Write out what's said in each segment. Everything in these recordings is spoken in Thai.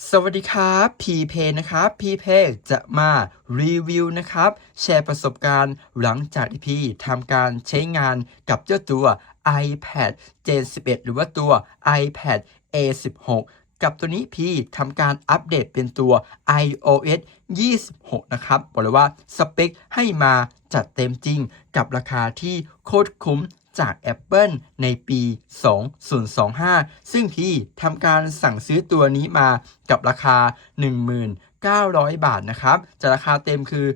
สวัสดีครับพีเพนะครับพีเพจะมารีวิวนะครับ แชร์ประสบการณ์หลังจากที่พี่ทำการใช้งานกับเจ้าตัว iPad Gen 11 หรือว่าตัว iPad A16 กับตัวนี้พี่ทำการอัปเดตเป็นตัว iOS 26 นะครับ บอกเลยว่าสเปคให้มาจัดเต็มจริงกับราคาที่โคตรคุ้ม จาก Apple ในปี 2025 ซึ่งพี่ทำการสั่งซื้อตัวนี้มากับราคา 19,000 บาทนะครับจากราคาเต็มคือ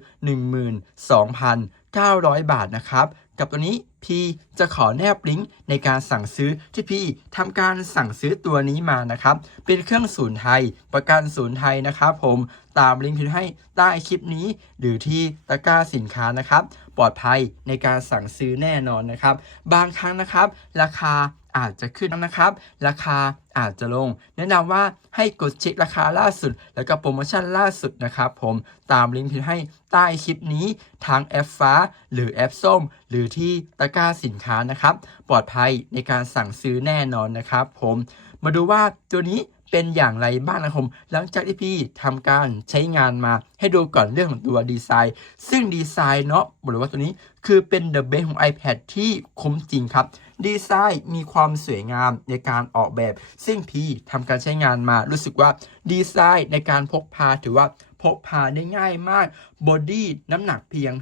12,900 บาทนะครับ กับตัวนี้พี่จะขอแนบลิงก์ในการสั่งซื้อที่พี่ทำการสั่งซื้อตัวนี้มานะครับ เป็นเครื่องศูนย์ไทย ประกันศูนย์ไทยนะครับ ผมตามลิงก์ที่ให้ใต้คลิปนี้ หรือที่ตะกร้าสินค้านะครับ ปลอดภัยในการสั่งซื้อแน่นอนนะครับ บางครั้งนะครับ ราคา อาจจะขึ้นนะครับ ราคาอาจจะลง แนะนำว่าให้กดเช็คราคาล่าสุด แล้วก็โปรโมชั่นล่าสุดนะครับผมตามลิงก์ที่ให้ใต้คลิปนี้ทางแอปฟ้า หรือแอปส้ม หรือที่ตะกร้าสินค้านะครับ ปลอดภัยในการสั่งซื้อแน่นอนนะครับ ผมมาดูว่าตัวนี้ เป็นอย่างไรบ้างนะครับผมหลังจากที่พี่ทำการใช้งานมาให้ดูก่อนเรื่องของตัวดีไซน์ ซึ่งดีไซน์เนาะบอกเลยว่าตัวนี้คือเป็น The Best ของ iPad ที่คุ้มจริงครับ ดีไซน์มีความสวยงามในการออกแบบ ซึ่งพี่ทำการใช้งานมารู้สึกว่าดีไซน์ในการพกพาถือว่าพกพาได้ง่ายมากบอดี้น้ำหนักเพียง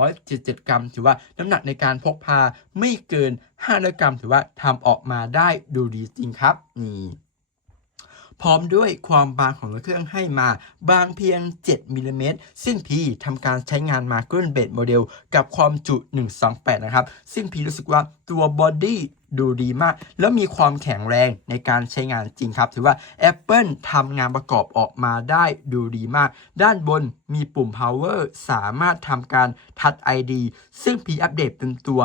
477 กรัม ถือว่าน้ำหนักในการพกพาไม่เกิน 500 กรัม ถือว่าทำออกมาได้ดูดีจริงครับนี่ พร้อมด้วยความบางของตัวเครื่องให้มาบางเพียง 7มิลลิเมตรซึ่งพี่ทำการใช้งานมารุ่นเบดโมเดลกับความจุ 128 นะครับ ซึ่งพี่รู้สึกว่า ตัวบอดี้ดูดีมาก แล้วมีความแข็งแรงในการใช้งานจริงครับ ถือว่า Apple ทำงานประกอบออกมาได้ดูดีมาก ด้านบนมีปุ่ม power สามารถทำการทัด ID ซึ่งพีอัปเดตเป็นตัว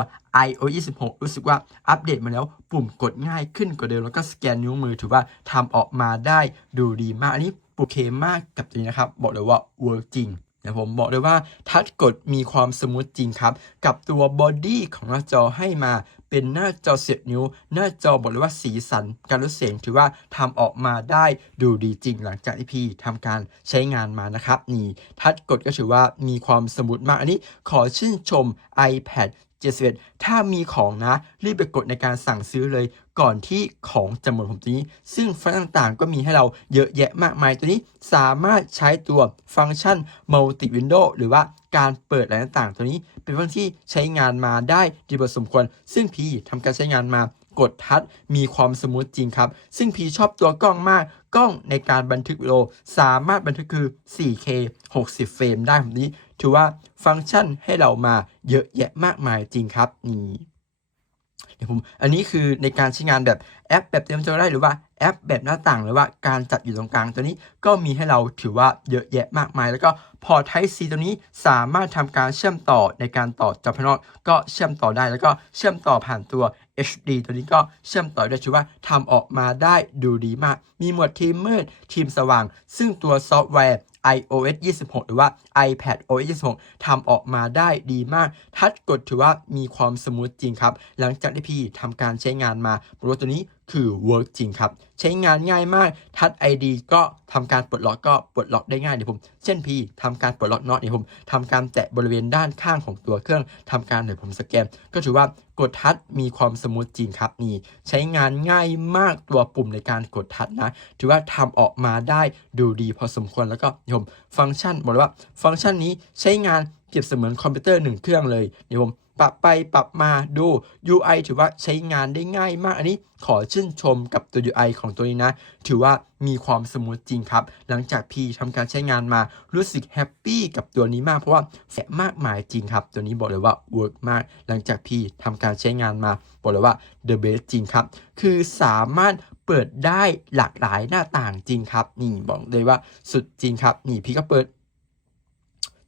iOS 26รู้สึกว่าอัปเดตมาแล้วปุ่มกดง่ายขึ้นกว่าเดิมแล้วก็สแกนนิ้วมือถือว่าทำออกมาได้ดูดีมาก อันนี้โอเคมากกับตัวนี้นะครับ บอกเลยว่าเวิร์กจริง เดี๋ยวผมบอกเลยว่าทัชกดมีความสมูทจริงครับ กับตัวบอดี้ของหน้าจอให้มาเป็นหน้าจอเสียบนิ้ว หน้าจอบอกเลยว่าสีสันการลดเสียงถือว่าทำออกมาได้ดูดีจริงหลังจากที่พี่ทำการใช้งานมานะครับ นี่ทัชกดก็ถือว่ามีความสมูทมากอันนี้ขอชื่นชม iPad 71 ถ้ามีของนะ รีบไปกดในการสั่งซื้อเลย ก่อนที่ของจะหมดผมตัวนี้ ซึ่งฟังก์ชันต่างๆ ก็มีให้เราเยอะแยะมากมายตัวนี้สามารถใช้ตัวฟังก์ชัน Multi Window หรือว่าการเปิดอะไรต่างๆ ตัวนี้ เป็นฟังก์ชันที่ใช้งานมาได้ดีพอสมควร ซึ่งพี่ทำการใช้งานมา กดทัชมีความสมูทจริงครับ ซึ่งพีชอบตัวกล้องมาก กล้องในการบันทึกวิดีโอสามารถบันทึกคือ 4K 60 เฟรมได้แบบนี้ ถือว่าฟังก์ชันให้เรามาเยอะแยะมากมายจริงครับนี่เดี๋ยวผมอันนี้คือในการใช้งานแบบแอปแบบเต็มจอได้หรือว่า แอปแบบหน้าต่างหรือว่าการจัดอยู่ตรงกลางตัวนี้ก็มีให้เราถือว่าเยอะแยะมากมาย แล้วก็พอ Type C ตัวนี้สามารถทำการเชื่อมต่อในการต่อจอภายนอกก็เชื่อมต่อได้แล้วก็เชื่อมต่อผ่านตัว HD ตัวนี้ก็เชื่อมต่อได้ถือว่าทำออกมาได้ดูดีมาก มีหมวดทีมมืดทีมสว่าง ซึ่งตัวซอฟต์แวร์ iOS 26 หรือว่า iPad OS 26 ทำออกมาได้ดีมาก ทัชกดถือว่ามีความสมูทจริงครับ หลังจากที่พี่ทำการใช้งานมาโปรตัวนี้คือ work จริงครับ ใช้งานง่ายมากทัช ID ก็ทำการปลดล็อกก็ปลดล็อกได้ง่ายเดี๋ยวผม เช่นพี่ทำการปลดล็อกน็อตเดี๋ยวผมทำการแตะบริเวณด้านข้างของตัวเครื่องทำการเดี๋ยวผมสแกน ก็ถือว่ากดทัชมีความสมูทจริงครับนี่ ใช้งานง่ายมากตัวปุ่มในการกดทัชนะ ถือว่าทำออกมาได้ดูดีพอสมควรแล้วก็เดี๋ยวผมฟังก์ชันบอกเลยว่าฟังก์ชันนี้ใช้งานเปรียบเสมือนคอมพิวเตอร์หนึ่งเครื่องเลยเดี๋ยวผม ปรับไปปรับมาดู UI ถือว่าใช้งานได้ง่ายมาก อันนี้ขอชื่นชมกับตัว UI ของตัวนี้นะ ถือว่ามีความสมูทจริงครับ หลังจากพี่ทำการใช้งานมารู้สึกแฮปปี้กับตัวนี้มากเพราะว่าแสบมากมายจริงครับ ตัวนี้บอกเลยว่าเวิร์กมาก หลังจากพี่ทำการใช้งานมาบอกเลยว่า the best จริงครับ คือสามารถเปิดได้หลากหลายหน้าต่างจริงครับ นี่บอกเลยว่าสุดจริงครับ นี่พี่ก็เปิด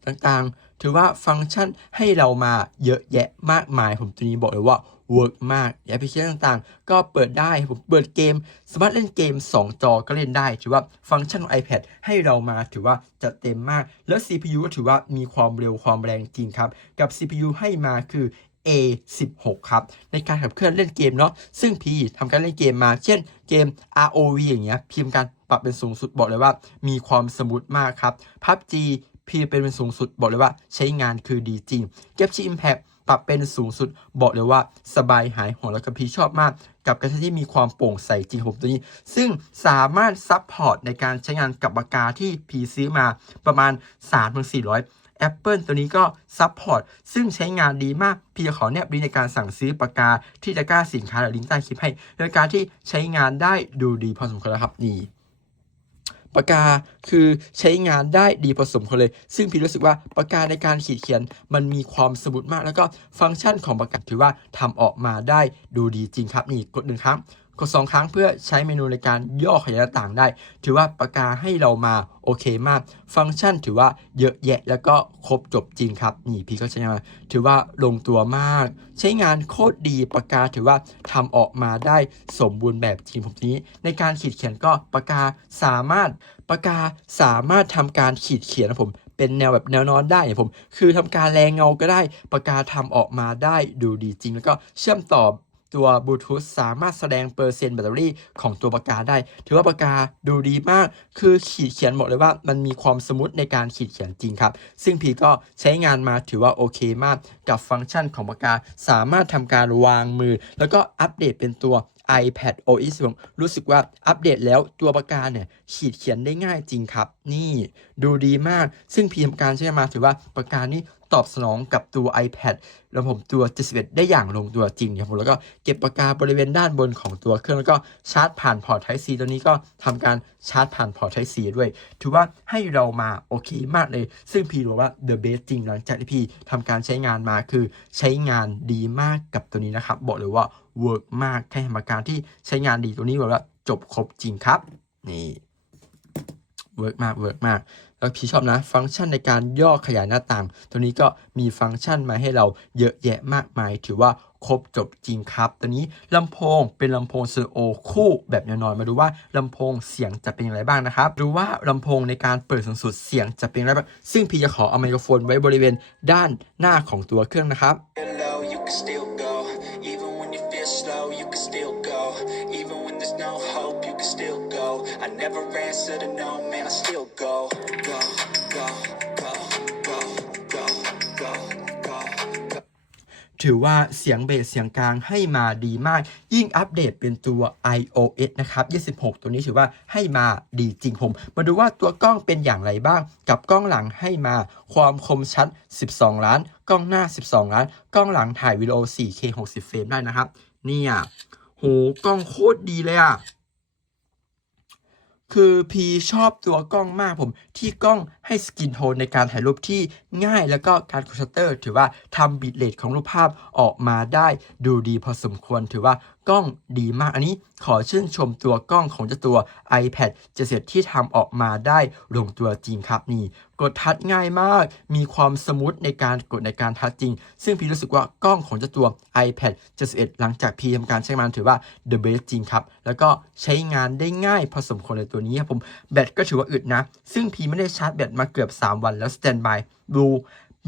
ต่างๆ ถือว่าฟังก์ชันให้เรามาเยอะแยะมากมาย ผมตัวนี้บอกเลยว่าเวิร์กมากแอปพลิเคชันต่างๆ ก็เปิดได้ผมเปิดเกม สามารถเล่นเกม 2 จอก็เล่นได้ ถือว่าฟังก์ชันของ iPad ให้เรามาถือว่าจัดเต็มมาก แล้ว CPU ก็ถือว่ามีความเร็วความแรงจริงครับ กับ CPU ให้มาคือ A16 ครับ ในการขับเคลื่อนเล่นเกมเนาะซึ่งพีทำการเล่นเกมมา เช่นเกม ROV อย่างเงี้ยพิมพ์การปรับเป็นสูงสุดบอกเลยว่า มีความสมูทมากครับ PUBG พีเป็นเป็นสูงสุดบอกเลยว่าใช้งานคือดีจริงเก็บชีอิมแพ t ปรับเป็นสูงสุดบอกเลยว่าสบายหายห่วงแล้วก็พีชอบมาก กับกรใช้ที่มีความโปร่งใสจริงผมตัวนี้ ซึ่งสามารถซับพอร์ตในการใช้งานกับปากกาที่พีซื้อมาประมาณ 3-400 Apple ตัวนี้ก็ซับพอร์ตซึ่งใช้งานดีมาก พี่จะขอแนบลิงก์ในการสั่งซื้อปากกา ที่จะกล้าสินค้าหรือลิงก์ใต้คลิปให้ในการที่ใช้งานได้ดูดีพอสมควรแล้วครับนี่ ปากกาคือใช้งานได้ดีพอสมควรเลย ซึ่งพี่รู้สึกว่าปากกาในการขีดเขียนมันมีความสมูทมาก แล้วก็ฟังก์ชันของปากกาถือว่าทำออกมาได้ดูดีจริงครับนี่กดหนึ่งครับ กดสองครั้งเพื่อใช้เมนูในการย่อขยายหน้าต่างได้ ถือว่าปากกาให้เรามาโอเคมาก ฟังก์ชันถือว่าเยอะแยะแล้วก็ครบจบจริงครับนี่พี่ก็ใช้มา ถือว่าลงตัวมาก ใช้งานโคตรดีปากกาถือว่าทำออกมาได้สมบูรณ์แบบจริงผมนี้ ในการขีดเขียนก็ปากกาสามารถปากกาสามารถทำการขีดเขียนนะผมเป็นแนวแบบแนวนอนได้เนี่ยผม คือทำการแรงเงาก็ได้ ปากกาทำออกมาได้ดูดีจริง แล้วก็เชื่อมต่อ ตัวบลูทูธสามารถแสดงเปอร์เซ็นต์แบตเตอรี่ของตัวปากกาได้ ถือว่าปากกาดูดีมาก คือขีดเขียนบอกเลยว่ามันมีความสมูทในการขีดเขียนจริงครับ ซึ่งพีก็ใช้งานมาถือว่าโอเคมากกับฟังก์ชันของปากกา สามารถทำการวางมือ แล้วก็อัปเดตเป็นตัว iPad OS ผมรู้สึกว่าอัปเดตแล้วตัวปากกาเนี่ยขีดเขียนได้ง่ายจริงครับ นี่ดูดีมาก ซึ่งพีทำการใช้มาถือว่าปากกานี้ ตอบสนองกับตัว iPad แล้วผมตัว 71 ได้อย่างลงตัวจริงครับผมแล้วก็เก็บปากกาบริเวณด้านบนของตัวเครื่องแล้วก็ชาร์จผ่านพอร์ต Type C ตัวนี้ก็ทำการชาร์จผ่านพอร์ต Type C ด้วย ถือว่าให้เรามาโอเคมากเลย ซึ่งพี่บอกว่า the best จริงหลังจากที่พี่ทำการใช้งานมาคือใช้งานดีมากกับตัวนี้นะครับ บอกเลยว่าเวิร์กมากแค่ทำการที่ใช้งานดีตัวนี้บอกว่าจบครบจริงครับนี่ เวิร์กมากเวิร์กมาก แล้วพี่ชอบนะ ฟังก์ชันในการย่อขยายหน้าต่าง ตัวนี้ก็มีฟังก์ชันมาให้เราเยอะแยะมากมาย ถือว่าครบจบจริงครับ ตัวนี้ลำโพงเป็นลำโพงสเตอริโอคู่แบบแนวนอนมาดูว่าลำโพงเสียงจะเป็นอย่างไรบ้างนะครับดูว่าลำโพงในการเปิดสูงสุดเสียงจะเป็นอย่างไรบ้าง ซึ่งพี่จะขอเอาไมโครโฟนไว้บริเวณด้านหน้าของตัวเครื่องนะครับ low, you can still never answer to no, man, I still go. Go, go, go, go, go, go, go, ถือว่าเสียงเบสเสียงกลางให้มาดีมาก ยิ่งอัปเดตเป็นตัว iOS นะครับ 26 ตัวนี้ถือว่าให้มาดีจริงผม มาดูว่าตัวกล้องเป็นอย่างไรบ้าง กับกล้องหลังให้มาความคมชัด 12 ล้าน กล้องหน้า 12 ล้าน กล้องหลังถ่ายวิดีโอ 4K 60 เฟรมได้นะครับ เนี่ยโหกล้องโคตรดีเลยอะ คือพีชอบตัวกล้องมากผม ที่กล้องให้สกินโทนในการถ่ายรูปที่ง่ายแล้วก็การกดชัตเตอร์ ถือว่าทำบิตเลทของรูปภาพออกมาได้ดูดีพอสมควรถือว่า กล้องดีมากอันนี้ขอชื่นชมตัวกล้องของเจ้าตัว iPad 7ที่ทำออกมาได้ลงตัวจริงครับนี่กดทัชง่ายมาก มีความสมูทในการกดในการทัชจริง ซึ่งพี่รู้สึกว่ากล้องของเจ้าตัว iPad 71 หลังจากพี่ทำการใช้งานถือว่า the best จริงครับ แล้วก็ใช้งานได้ง่ายพอสมควรเลยตัวนี้ครับผม แบตก็ถือว่าอึดนะ ซึ่งพี่ไม่ได้ชาร์จแบตมาเกือบ 3 วันแล้วสแ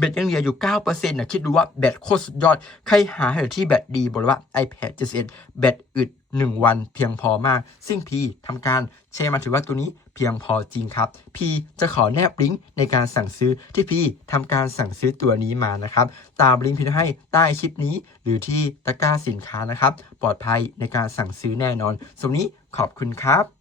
บายดูแบตยังเหลืออยู่ 9%นะคิดดูว่าแบตโคตรสุดยอด ใครหาให้ที่แบตดีบอกว่า iPad 71แบตอึด 1 วันเพียงพอมาก ซึ่งพีทำการใช้มาถือว่าตัวนี้เพียงพอจริงครับ พีจะขอแนบลิงก์ในการสั่งซื้อที่พีทำการสั่งซื้อตัวนี้มานะครับ ตามลิงก์พี่ให้ใต้คลิปนี้ หรือที่ตะกร้าสินค้านะครับ ปลอดภัยในการสั่งซื้อแน่นอนสำหรับนี้ขอบคุณครับ